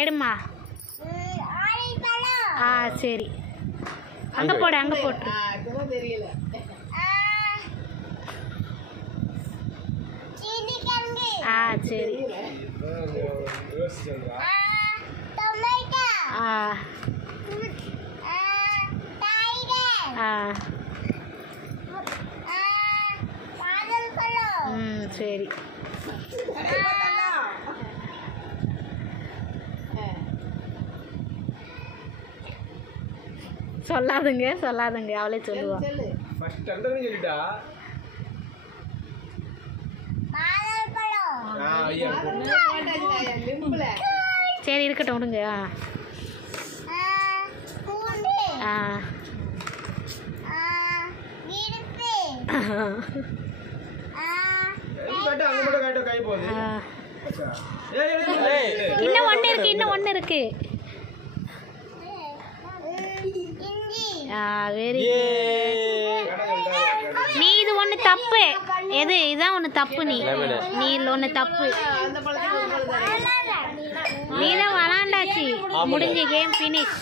எடுமா. சரி, அங்கே போடு, அங்கே போட்டு. தெரியல. சரி. சரி. சொல்லாதுங்க சொல்லாதுங்க, அவளே சொல்லுவா. சரி, இருக்கட்டும், விடுங்க. இன்னும் ஒன்று இருக்கு. வெரி நீ இது ஒன்று தப்பு. இதான் ஒன்று தப்பு. நீ ஒன்று தப்பு. நீ தான் விளாண்டாச்சு. முடிஞ்ச கேம் ஃபினிஷ்.